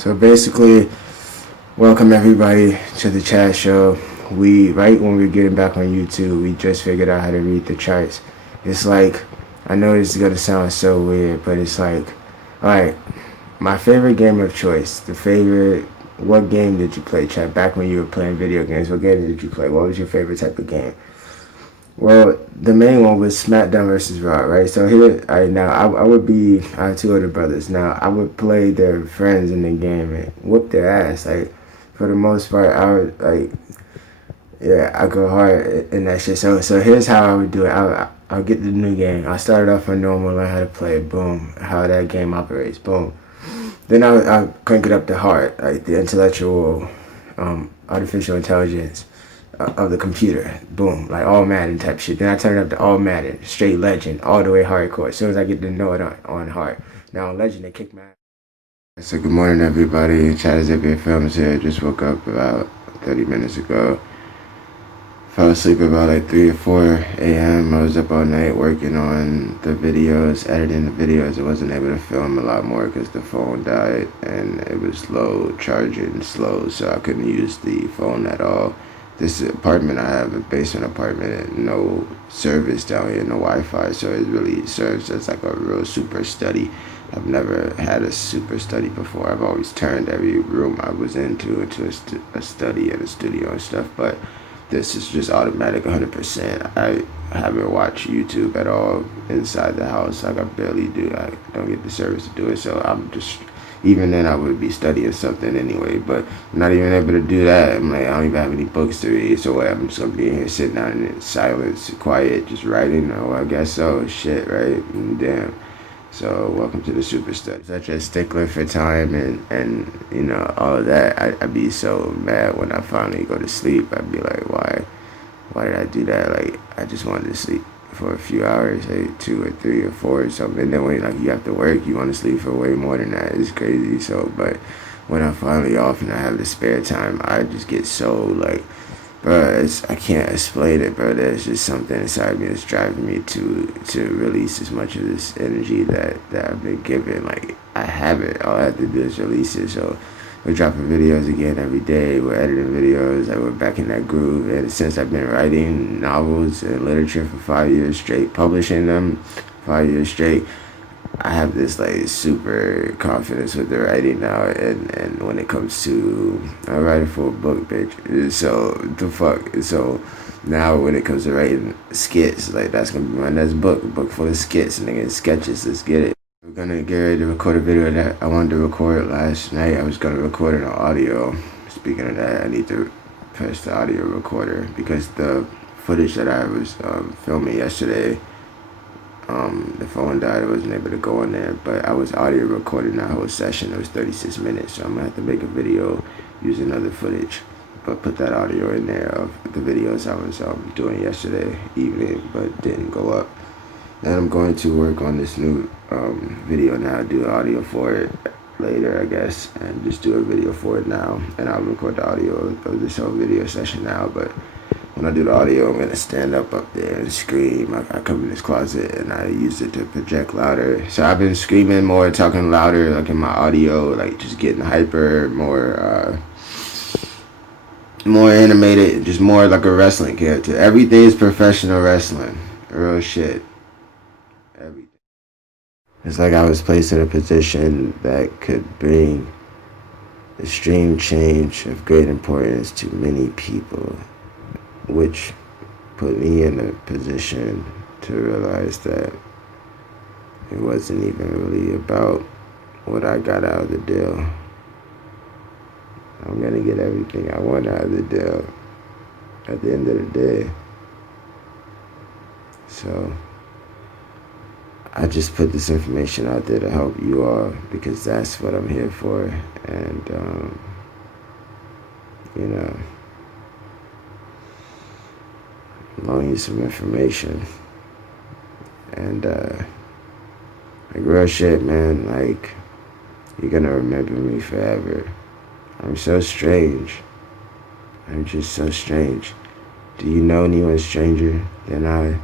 So basically, welcome everybody to the chat show. Right when we were getting back on YouTube, we just figured out how to read the charts. It's like, I know this is gonna sound so weird, but it's like, alright, my favorite game of choice, what game did you play, chat? Back when you were playing video games, what game did you play? What was your favorite type of game? Well, the main one was SmackDown versus Raw, right? So here, I have two older brothers. Now, I would play their friends in the game and whoop their ass. Like, for the most part, I go hard in that shit. So here's how I would do it. I'll get the new game. I started off on normal, learn how to play it, boom, how that game operates, boom. Then I'll crank it up to hard, like the intellectual, artificial intelligence of the computer. Boom, like all Madden type shit. Then I turn it up to all Madden, straight legend, all the way hardcore. As soon as I get to know it on hard. Now on legend, they kick my ass. So good morning, everybody. Chad Zippier Films here. Just woke up about 30 minutes ago. Fell asleep about like 3 or 4 a.m. I was up all night working on the videos, editing the videos. I wasn't able to film a lot more because the phone died and it was slow, charging slow, so I couldn't use the phone at all. This apartment I have, a basement apartment, and no service down here, no Wi-Fi, so it really serves as like a real super study. I've never had a super study before. I've always turned every room I was into a study and a studio and stuff, but this is just automatic 100%. I haven't watched YouTube at all inside the house. Like I barely do. I don't get the service to do it, so I'm just, even then I would be studying something anyway, but I'm not even able to do that. I'm like, I don't even have any books to read, so I'm just gonna be in here sitting down in silence, quiet, just writing. Oh, I guess so. Shit, right? Damn. So welcome to the super study. Such a stickler for time and you know all of that. I'd be so mad when I finally go to sleep. I'd be like, why did I do that? Like I just wanted to sleep for a few hours, like 2 or 3 or 4 or something. And then when like you have to work, you want to sleep for way more than that. It's crazy. So, but when I'm finally off and I have the spare time, I just get so like, bro, I can't explain it, bro. There's just something inside me that's driving me to release as much of this energy that I've been given. Like I have it. All I have to do is release it. So we're dropping videos again every day. We're editing videos. Like we're back in that groove. And since I've been writing novels and literature for 5 years straight, publishing them 5 years straight, I have this like super confidence with the writing now, and when it comes to I'm writing for a book, bitch. So the fuck. So now when it comes to writing skits, like that's gonna be my next book, a book full of skits, nigga, sketches. Let's get it. We're gonna get ready to record a video that I wanted to record last night. I was gonna record it on audio. Speaking of that, I need to press the audio recorder because the footage that I was filming yesterday. The phone died. I wasn't able to go in there, but I was audio recording that whole session. It was 36 minutes, so I'm gonna have to make a video using other footage, but put that audio in there of the videos I was doing yesterday evening, but didn't go up. And I'm going to work on this new video now. Do audio for it later, I guess, and just do a video for it now. And I'll record the audio of this whole video session now, but when I do the audio, I'm gonna stand up there and scream. I come in this closet and I use it to project louder. So I've been screaming more, talking louder, like in my audio, like just getting hyper, more animated, just more like a wrestling character. Everything is professional wrestling, real shit. Everything. It's like I was placed in a position that could bring extreme change of great importance to many people, which put me in a position to realize that it wasn't even really about what I got out of the deal. I'm gonna get everything I want out of the deal at the end of the day. So I just put this information out there to help you all because that's what I'm here for. And you know, loan you some information. And like real shit, man, like you're gonna remember me forever. I'm so strange. I'm just so strange. Do you know anyone stranger than I?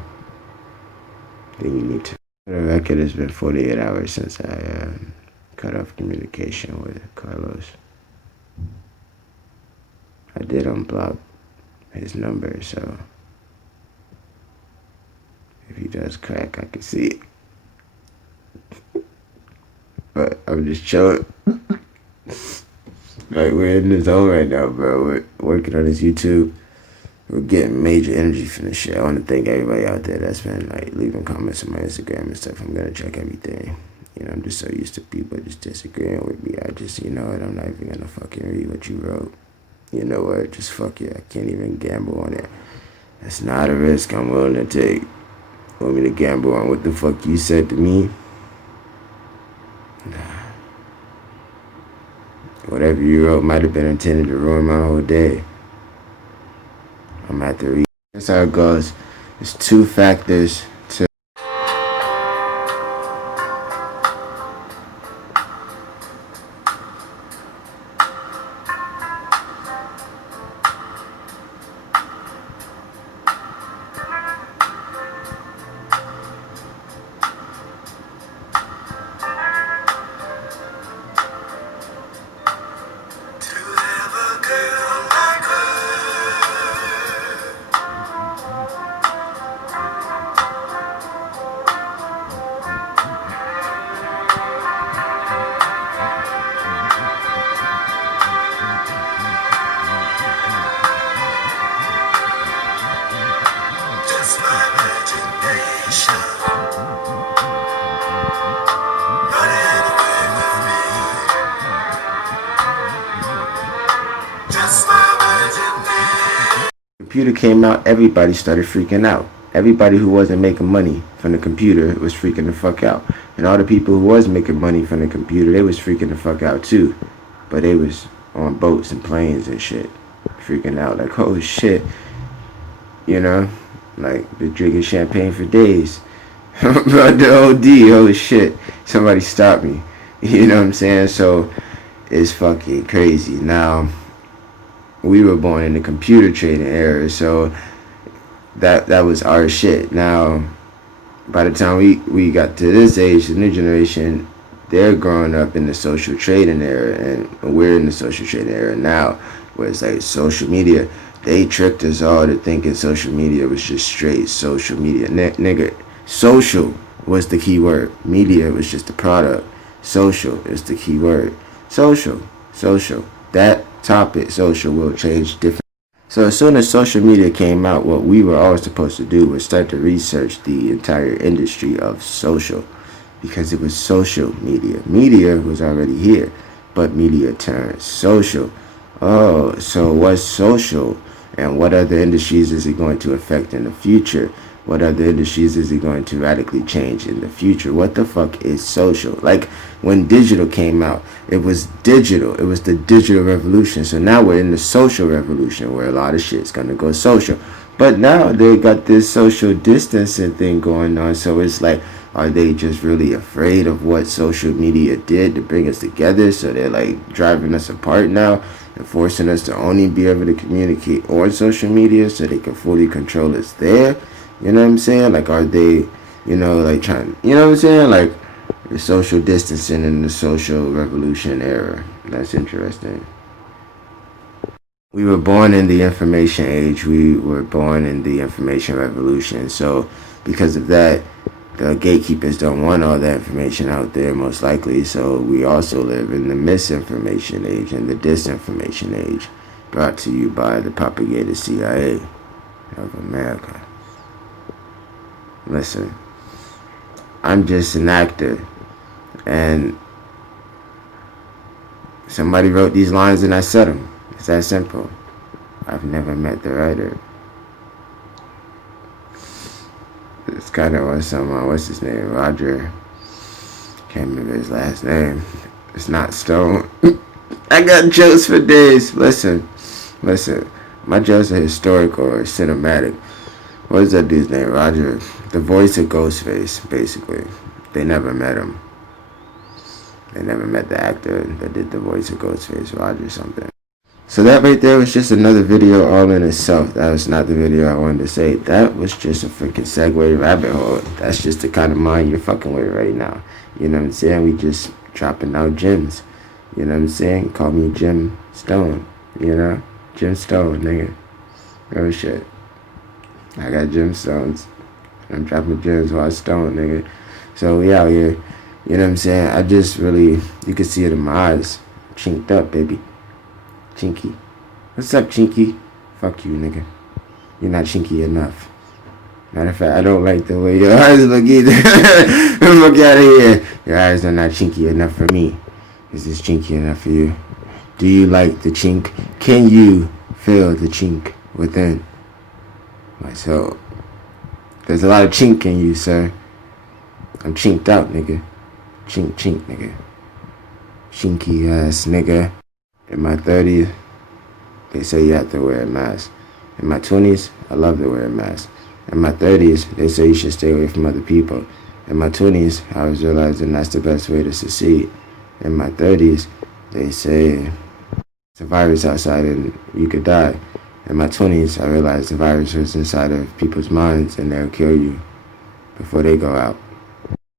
Then you need to. The record has been 48 hours since I cut off communication with Carlos. I did unblock his number, so if he does crack, I can see it. But I'm just chilling. Like, we're in the zone right now, bro. We're working on this YouTube. We're getting major energy from this shit. I want to thank everybody out there that's been like leaving comments on my Instagram and stuff. I'm gonna check everything. You know, I'm just so used to people just disagreeing with me. I just, you know what, I'm not even gonna fucking read what you wrote. You know what, just fuck it. I can't even gamble on it. That's not a risk I'm willing to take. Want me to gamble on what the fuck you said to me? Nah. Whatever you wrote might have been intended to ruin my whole day. I'm at the read. That's how it goes. There's two factors to computer came out, everybody started freaking out. Everybody who wasn't making money from the computer was freaking the fuck out. And all the people who was making money from the computer, they was freaking the fuck out too. But they was on boats and planes and shit, freaking out like, oh shit. You know, like been drinking champagne for days. About the OD, oh shit. Somebody stop me. You know what I'm saying? So it's fucking crazy. Now, we were born in the computer trading era, so that was our shit. Now, by the time we got to this age, the new generation, they're growing up in the social trading era, and we're in the social trading era now, where it's like social media. They tricked us all to thinking social media was just straight social media. Nigga, social was the key word. Media was just the product. Social is the key word. Social. That topic, social, will change different. So as soon as social media came out, what we were always supposed to do was start to research the entire industry of social, because it was social media. Media was already here, but media turned social. Oh, so what's social, and what other industries is it going to affect in the future? What other industries is it going to radically change in the future? What the fuck is social? Like, when digital came out, it was digital. It was the digital revolution. So now we're in the social revolution, where a lot of shit's gonna go social. But now they got this social distancing thing going on. So it's like, are they just really afraid of what social media did to bring us together? So they're like driving us apart now and forcing us to only be able to communicate on social media so they can fully control us there. You know what I'm saying? Like, are they, you know, like trying, you know what I'm saying? Like, the social distancing in the social revolution era. That's interesting. We were born in the information age. We were born in the information revolution. So, because of that, the gatekeepers don't want all that information out there, most likely. So, we also live in the misinformation age and the disinformation age. Brought to you by the propagated CIA of America. Listen, I'm just an actor, and somebody wrote these lines and I said them. It's that simple. I've never met the writer. It's kind of on some, what's his name, Roger. Can't remember his last name. It's not Stone. I got jokes for days. Listen. My jokes are historical or cinematic. What is that dude's name? Roger. The voice of Ghostface, basically. They never met him. They never met the actor that did the voice of Ghostface, Roger something. So that right there was just another video all in itself. That was not the video I wanted to say. That was just a freaking segue rabbit hole. That's just the kind of mind you're fucking with right now. You know what I'm saying? We just dropping out gems. You know what I'm saying? Call me Jim Stone. You know? Jim Stone, nigga. Oh shit. I got gemstones. I'm dropping gems while I stone, nigga. So we out here. You know what I'm saying? I just really, you can see it in my eyes. Chinked up, baby. Chinky. What's up, Chinky? Fuck you, nigga. You're not chinky enough. Matter of fact, I don't like the way your eyes look either. Fuck out of here. Your eyes are not chinky enough for me. Is this chinky enough for you? Do you like the chink? Can you feel the chink within? So, there's a lot of chink in you, sir. I'm chinked out, nigga. Chink, nigga. Chinky ass nigga. In my 30s, they say you have to wear a mask. In my 20s, I love to wear a mask. In my 30s, they say you should stay away from other people. In my 20s, I was realizing that's the best way to succeed. In my 30s, they say it's a virus outside and you could die. In my 20s, I realized the virus was inside of people's minds and they'll kill you before they go out.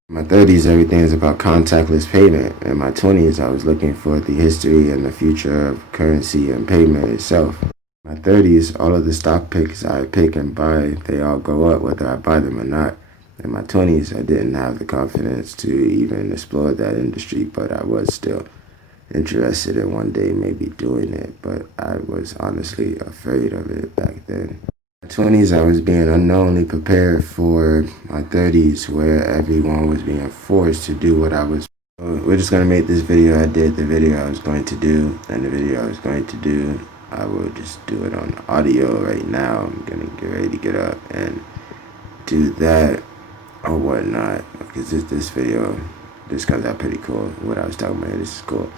In my 30s, everything is about contactless payment. In my 20s, I was looking for the history and the future of currency and payment itself. In my 30s, all of the stock picks I pick and buy, they all go up whether I buy them or not. In my 20s, I didn't have the confidence to even explore that industry, but I was still interested in one day maybe doing it, but I was honestly afraid of it back then. In my 20s, I was being unknowingly prepared for my 30s, where everyone was being forced to do what I was. We're just going to make this video. I did the video I was going to do, and the video I was going to do, I will just do it on audio right now. I'm going to get ready to get up and do that or whatnot, because this video, this comes out pretty cool. What I was talking about, this is cool.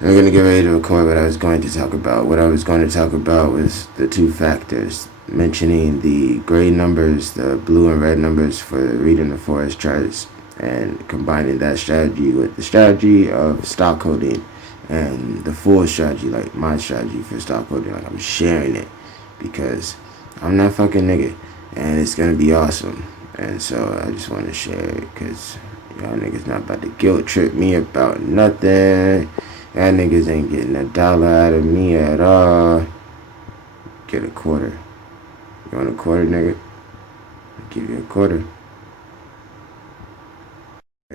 I'm going to get ready to record what I was going to talk about. What I was going to talk about was the two factors, mentioning the gray numbers, the blue and red numbers for reading the forest charts, and combining that strategy with the strategy of stock holding and the full strategy, like my strategy for stock holding. Like, I'm sharing it because I'm that fucking nigga and it's going to be awesome. And so I just want to share it because y'all niggas not about to guilt trip me about nothing. Y'all niggas ain't getting $1 out of me at all. Get a quarter. You want a quarter, nigga? I'll give you a quarter.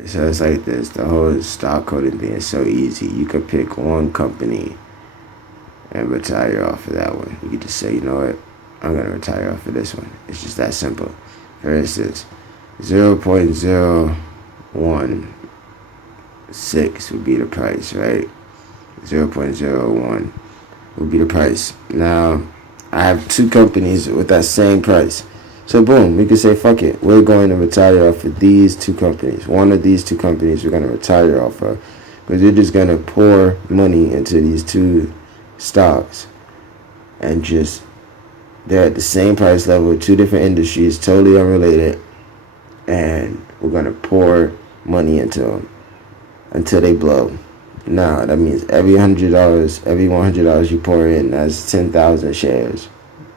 So it's like this. The whole stock coding thing is so easy. You could pick one company and retire off of that one. You could just say, you know what? I'm going to retire off of this one. It's just that simple. For instance, 0.016 would be the price, right? 0.01 would be the price. Now, I have two companies with that same price. So boom, we can say, fuck it. We're going to retire off of these two companies. One of these two companies we're going to retire off of. Because we're just going to pour money into these two stocks. And just, they're at the same price level, two different industries, totally unrelated. And we're going to pour money into them until they blow. Now, that means every $100 you pour in, that's 10,000 shares,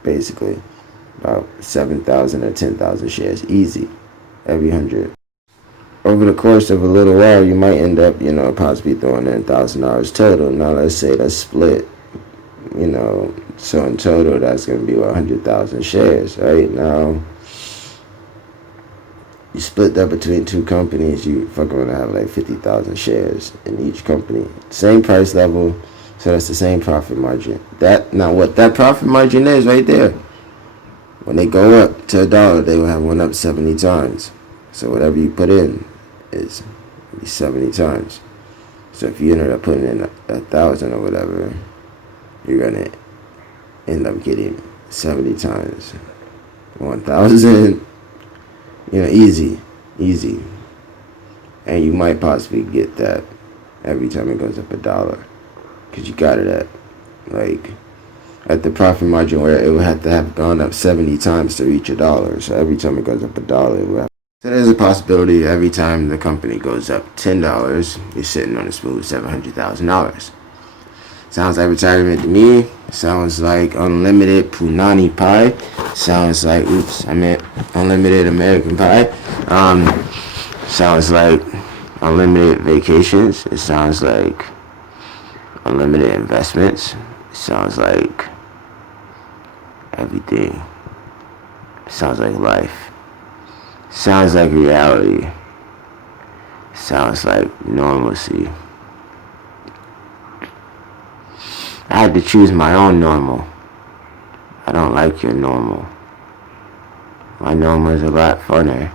basically. About 7,000 or 10,000 shares, easy, every 100. Over the course of a little while, you might end up, possibly throwing in $1,000 total. Now, let's say that's split, so in total, that's going to be 100,000 shares, right? Now, you split that between two companies, you fucking want to have like 50,000 shares in each company. Same price level, so that's the same profit margin. Now what that profit margin is right there, when they go up to $1, they will have went up 70 times. So whatever you put in is 70 times. So if you ended up putting in 1,000 or whatever, you're going to end up getting 70 times 1,000. Easy. And you might possibly get that every time it goes up $1. Because you got it at the profit margin where it would have to have gone up 70 times to reach $1. So every time it goes up $1, it would have. So there's a possibility every time the company goes up $10, you're sitting on a smooth $700,000. Sounds like retirement to me. Sounds like unlimited punani pie. Sounds like, unlimited American pie. Sounds like unlimited vacations. It sounds like unlimited investments. It sounds like everything. It sounds like life. It sounds like reality. It sounds like normalcy. I had to choose my own normal. I don't like your normal. My normal is a lot funner.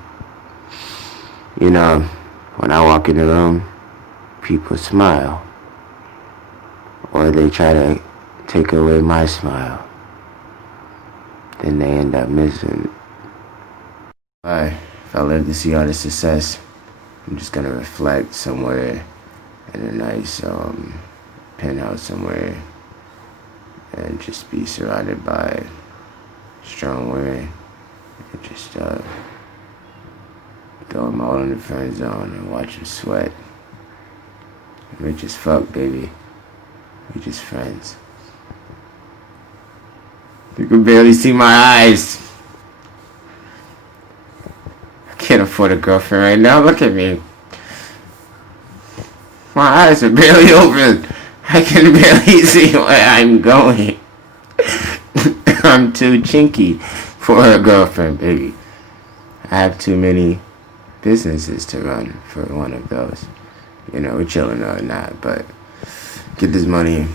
You know, when I walk in the room, people smile. Or they try to take away my smile. Then they end up missing. If I live to see all the success, I'm just gonna reflect somewhere in a nice penthouse somewhere and just be surrounded by strong women and just throw them all in the friend zone and watch them sweat. Rich as fuck, baby. We just friends. You can barely see my eyes. I can't afford a girlfriend right now. Look at me. My eyes are barely open. I can barely see where I'm going. I'm too chinky for a girlfriend, baby. I have too many businesses to run for one of those. You know, we're chilling or not, but get this money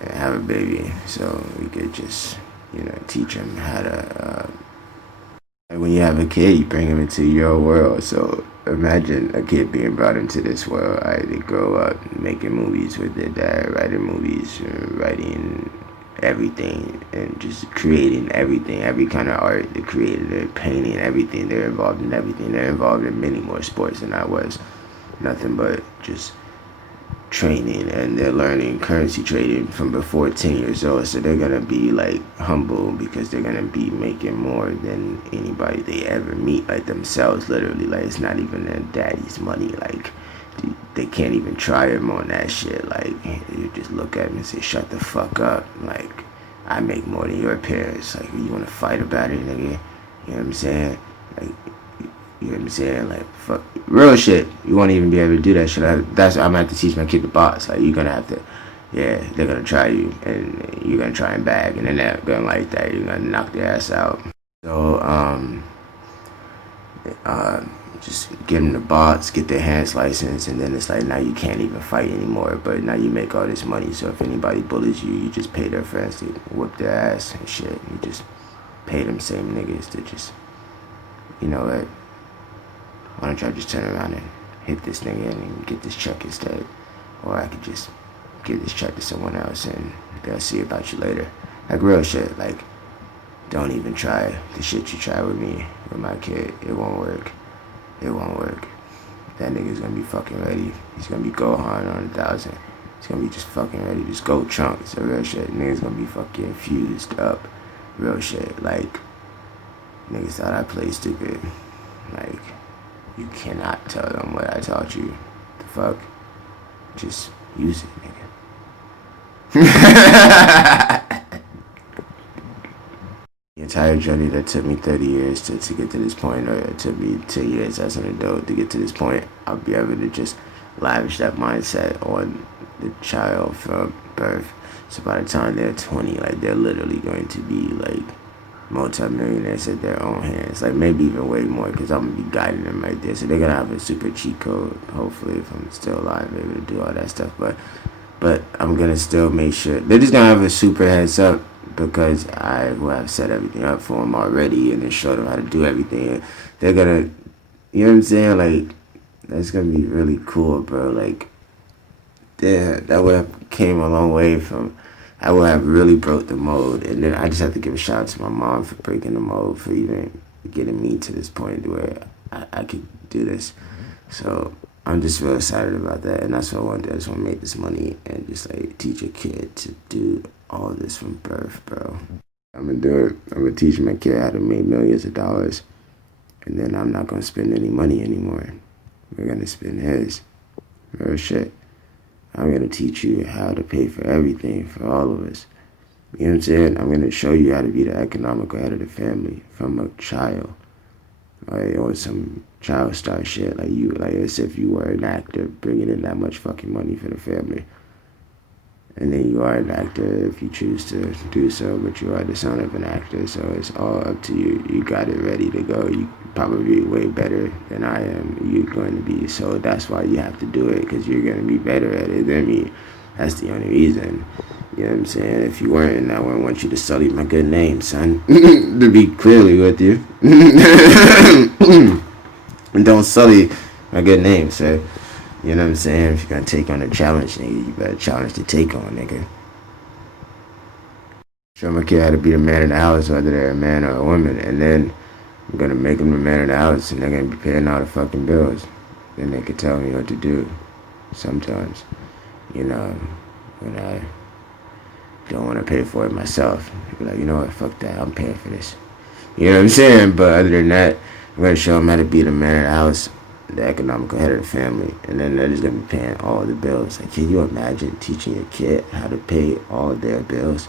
and have a baby so we could just, teach him how to. When you have a kid, you bring him into your world. So imagine a kid being brought into this world. They grow up making movies with their dad, writing movies, writing everything, and just creating everything, every kind of art they created, they're painting everything, they're involved in everything, they're involved in many more sports than I was. Nothing but just training, and they're learning currency trading from before 10 years old, so they're gonna be like humble because they're gonna be making more than anybody they ever meet, like themselves, literally. Like, it's not even their daddy's money. Like, they can't even try him on that shit. Like, you just look at him and say, shut the fuck up. Like, I make more than your parents. Like, you wanna fight about it, nigga? You know what I'm saying? Like, you know what I'm saying? Like, fuck, real shit. You won't even be able to do that shit. That's I'm gonna have to teach my kid the boss. Like, you're gonna have to, yeah, they're gonna try you, and you're gonna try and bag, and they're not gonna like that. You're gonna knock their ass out. So, just get them the bots, get their hands licensed, and then it's like, now you can't even fight anymore. But now you make all this money, so if anybody bullies you, you just pay their friends to whoop their ass and shit. You just pay them same niggas to just, you know what? Why don't y'all just turn around and hit this nigga and get this check instead? Or I could just give this check to someone else and they'll see about you later. Like, real shit. Like, don't even try the shit you try with me, with my kid. It won't work. It won't work. That nigga's gonna be fucking ready. He's gonna be Gohan on 1,000. He's gonna be just fucking ready. Just go Trunk. It's a real shit. Niggas gonna be fucking fused up. Real shit. Like, niggas thought I played stupid. Like, you cannot tell them what I taught you. The fuck? Just use it, nigga. The entire journey that took me 30 years to get to this point, or it took me 10 years as an adult to get to this point, I'll be able to just lavish that mindset on the child from birth. So by the time they're 20, like, they're literally going to be like multi-millionaires at their own hands, like maybe even way more, because I'm gonna be guiding them right there. So they're gonna have a super cheat code, hopefully, if I'm still alive, able to do all that stuff. But I'm gonna still make sure they're just gonna have a super heads up, because I will have set everything up for them already and then showed them how to do everything. And they're gonna, you know what I'm saying? Like, that's gonna be really cool, bro. Like, that would have came a long way from. I would have really broke the mold, and then I just have to give a shout out to my mom for breaking the mold, for even getting me to this point where I could do this. So I'm just real excited about that, and that's what I want to do. I just want to make this money and just like teach a kid to do all this from birth, bro. I'm gonna do it. I'm gonna teach my kid how to make millions of dollars, and then I'm not gonna spend any money anymore. We're gonna spend his. Real shit. I'm going to teach you how to pay for everything for all of us. You know what I'm saying? I'm going to show you how to be the economical head of the family from a child. like on some child star shit, like as if you were an actor bringing in that much fucking money for the family. And then you are an actor if you choose to do so, but you are the son of an actor, so it's all up to you. You got it ready to go. You probably way better than I am. You're going to be, so that's why you have to do it, because you're going to be better at it than me. That's the only reason. You know what I'm saying? If you weren't, I wouldn't want you to sully my good name, son. To be clearly with you. And don't sully my good name, sir. You know what I'm saying? If you're gonna take on a challenge, nigga, you better challenge to take on, nigga. Show my kid how to be the man in the house, whether they're a man or a woman, and then I'm gonna make them the man in the house, and they're gonna be paying all the fucking bills. Then they can tell me what to do. Sometimes, you know, when I don't want to pay for it myself, be like, you know what, fuck that, I'm paying for this. You know what I'm saying? But other than that, I'm gonna show them how to be the man in the house, the economical head of the family, and then they're just gonna be paying all the bills. Like, can you imagine teaching your kid how to pay all their bills,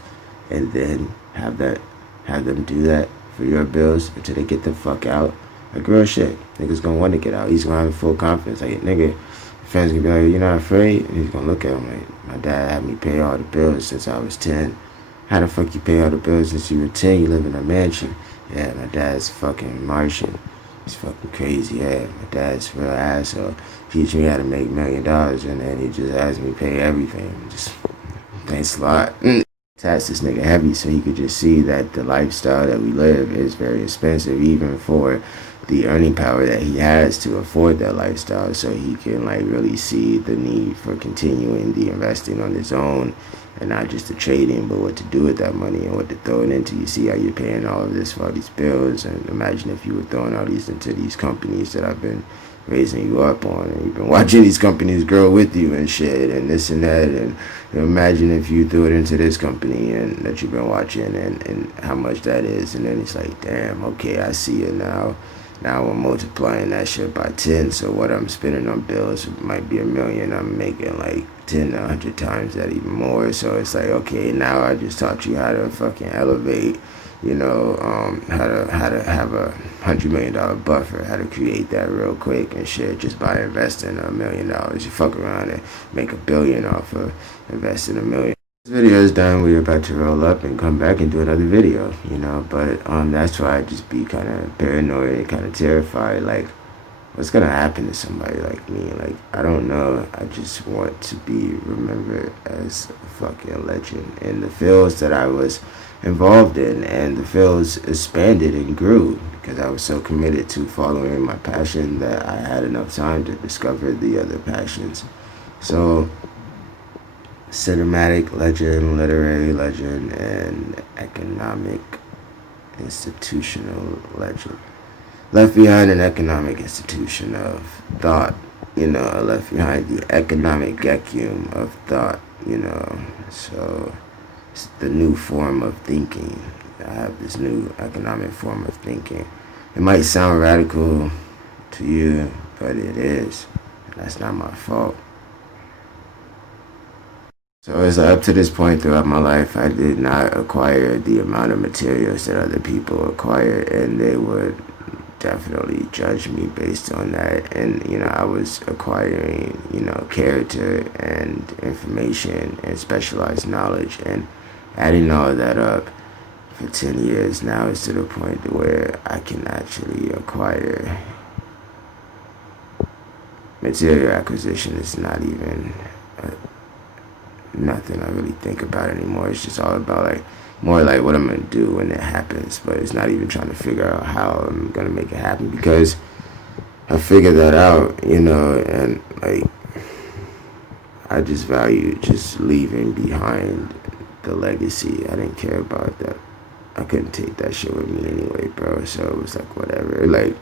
and then have them do that for your bills until they get the fuck out? Like, real shit. Nigga's gonna want to get out. He's gonna have full confidence. Like, nigga, friends gonna be like, you're not afraid? And he's gonna look at him like, my dad had me pay all the bills since I was 10. How the fuck you pay all the bills since you were 10? You live in a mansion. Yeah, my dad's fucking Martian. He's fucking crazy. Yeah, my dad's a real asshole. Teach me how to make $1 million, and then he just has me pay everything. Just thanks a lot. Tax this nigga heavy so he could just see that the lifestyle that we live is very expensive, even for the earning power that he has to afford that lifestyle, so he can like really see the need for continuing the investing on his own, and not just the trading, but what to do with that money and what to throw it into. You see how you're paying all of this for all these bills, and imagine if you were throwing all these into these companies that I've been raising you up on, and you've been watching these companies grow with you and shit, and this and that, and imagine if you threw it into this company and that you've been watching, and how much that is, and then it's like, damn, okay, I see it now. Now I'm multiplying that shit by 10, so what I'm spending on bills might be $1 million. I'm making like 10 to 100 times that, even more. So it's like, okay, now I just taught you how to fucking elevate, how to have a $100 million buffer, how to create that real quick and shit, just by investing $1 million. You fuck around and make $1 billion off of investing $1 million. This video is done. We're about to roll up and come back and do another video, but that's why I just be kind of paranoid and kind of terrified, like, what's gonna happen to somebody like me? Like, I don't know. I just want to be remembered as a fucking legend in the fields that I was involved in, and the fields expanded and grew because I was so committed to following my passion that I had enough time to discover the other passions. So, cinematic legend, literary legend, and economic institutional legend. Left behind an economic institution of thought, I left behind the economic vacuum of thought, so it's the new form of thinking. I have this new economic form of thinking. It might sound radical to you, but it is. That's not my fault. So it's up to this point throughout my life, I did not acquire the amount of materials that other people acquire, and they would definitely judge me based on that. And I was acquiring character and information and specialized knowledge, and adding all of that up for 10 years now is to the point where I can actually acquire material acquisition. Is not even nothing I really think about anymore. It's just all about more like what I'm gonna do when it happens, but it's not even trying to figure out how I'm gonna make it happen, because I figured that out, and I just value just leaving behind the legacy. I didn't care about that. I couldn't take that shit with me anyway, bro. So it was like, whatever. Like,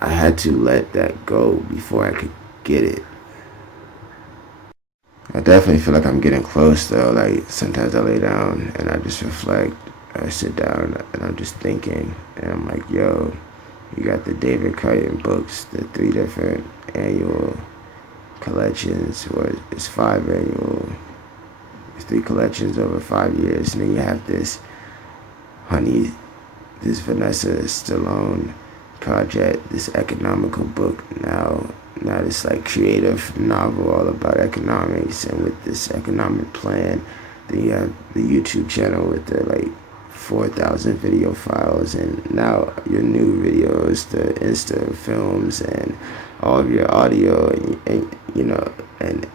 I had to let that go before I could get it. I definitely feel like I'm getting close, though. Like, sometimes I lay down and I just reflect. I sit down and I'm just thinking, and I'm like, yo, you got the David Crichton books, the 3 different annual collections, or it's 5 annual, 3 collections over 5 years, and then you have this Vanessa Stallone project, this economical book now this like creative novel all about economics, and with this economic plan, then you have the YouTube channel with the like 4,000 video files, and now your new videos, the Insta films, and all of your audio, and you know, and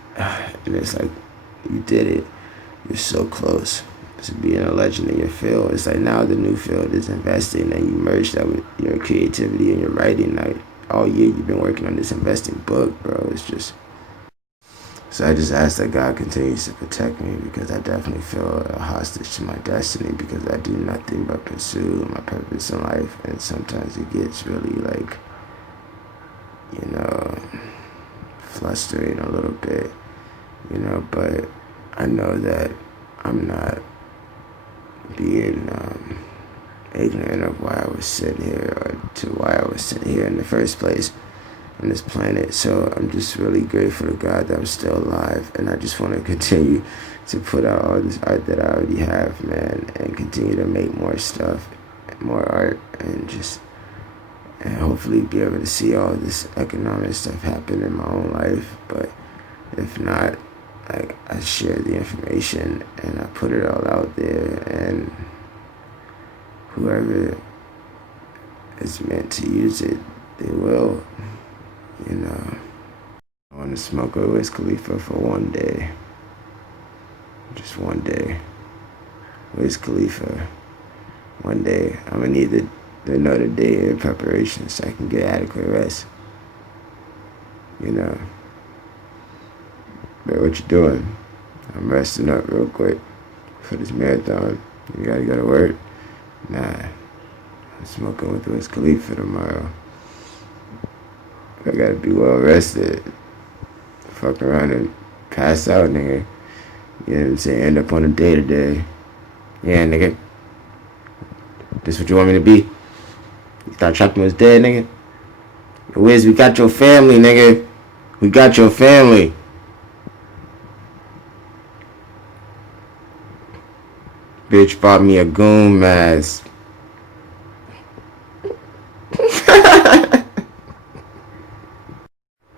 it's like you did it. You're so close to being a legend in your field. It's like now the new field is investing, and you merge that with your creativity and your writing. Like all year you've been working on this investing book, bro. It's just, so I just ask that God continues to protect me, because I definitely feel a hostage to my destiny, because I do nothing but pursue my purpose in life, and sometimes it gets really like, you know, flustering a little bit, you know, but I know that I'm not being ignorant of why I was sitting here, or to why I was sitting here in the first place on this planet. So I'm just really grateful to God that I'm still alive, and I just want to continue to put out all this art that I already have, man, and continue to make more stuff, more art, and just, and hopefully be able to see all this economic stuff happen in my own life. But if not, I share the information and I put it all out there, and whoever is meant to use it, they will, you know. I want to smoke a Wiz Khalifa for one day. Just one day. Wiz Khalifa. One day. I'm going to need another day of preparation so I can get adequate rest. You know. But what you doing? I'm resting up real quick for this marathon. You gotta go to work? Nah. I'm smoking with Wiz Khalifa tomorrow. I gotta be well rested. Fuck around and pass out, nigga. You know what I'm saying? End up on a day-to-day. Yeah, nigga. This what you want me to be? You thought Chuck was dead, nigga? Wiz, we got your family, nigga. We got your family. Bitch bought me a goon mask.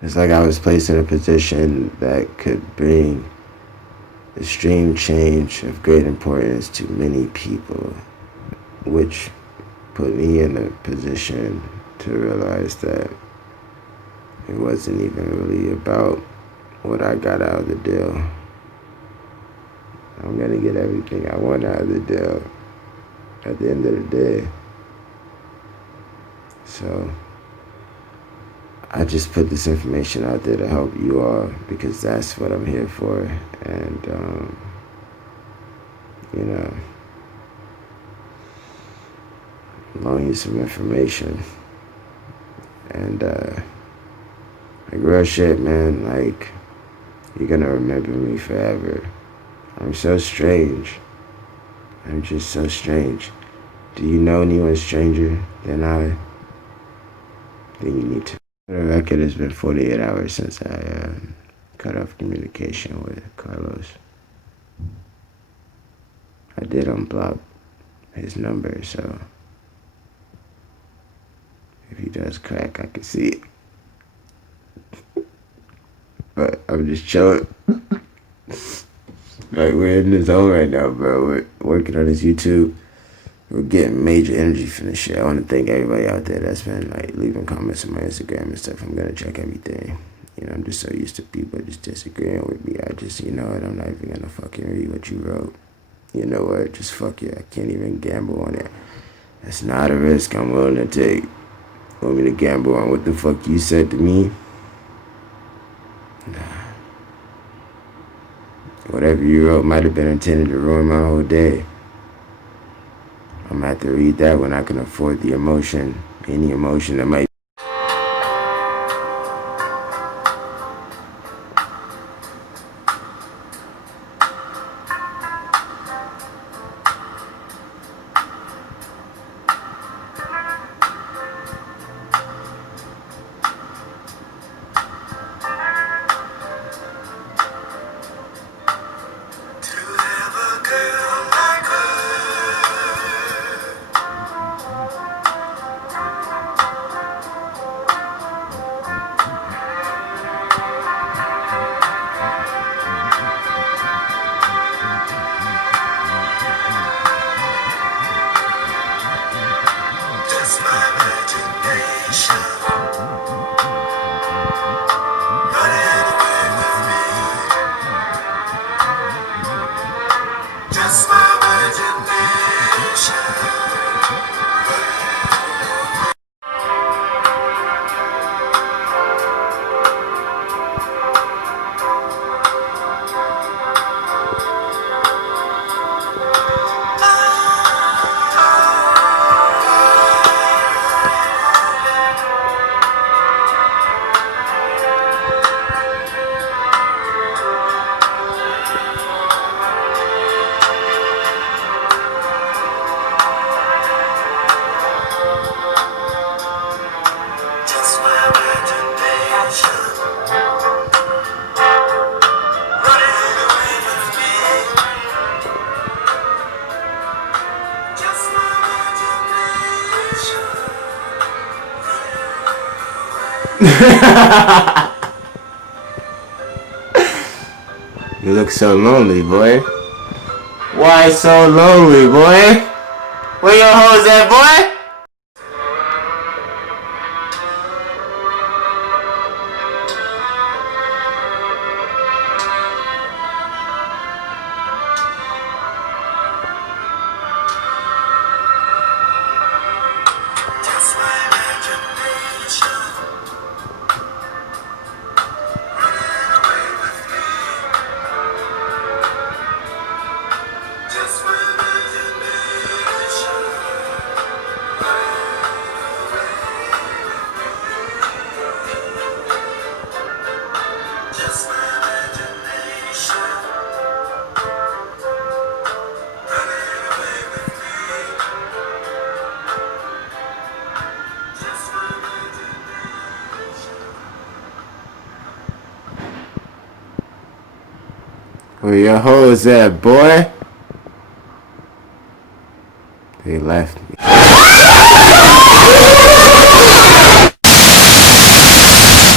It's like I was placed in a position that could bring extreme change of great importance to many people, which put me in a position to realize that it wasn't even really about what I got out of the deal. I'm gonna get everything I want out of the deal at the end of the day. So I just put this information out there to help you all, because that's what I'm here for. And you know, loan you some information. And like real shit, man, like you're gonna remember me forever. I'm so strange. I'm just so strange. Do you know anyone stranger than I? Then you need to. For the record, it's been 48 hours since I cut off communication with Carlos. I did unblock his number, so if he does crack, I can see it. But I'm just chilling. Like, we're in the zone right now, bro. We're working on this YouTube. We're getting major energy from this shit. I want to thank everybody out there that's been like leaving comments on my Instagram and stuff. I'm gonna check everything. You know, I'm just so used to people just disagreeing with me. I just, you know what, I'm not even gonna fucking read what you wrote. You know what, just fuck you. I can't even gamble on it. That's not a risk I'm willing to take. Want me to gamble on what the fuck you said to me? Nah. Whatever you wrote might have been intended to ruin my whole day. I'm gonna have to read that when I can afford the emotion, any emotion that might. You look so lonely, boy. Why so lonely, boy? Where your hoes at, boy? Where your hoes at, boy? They left me.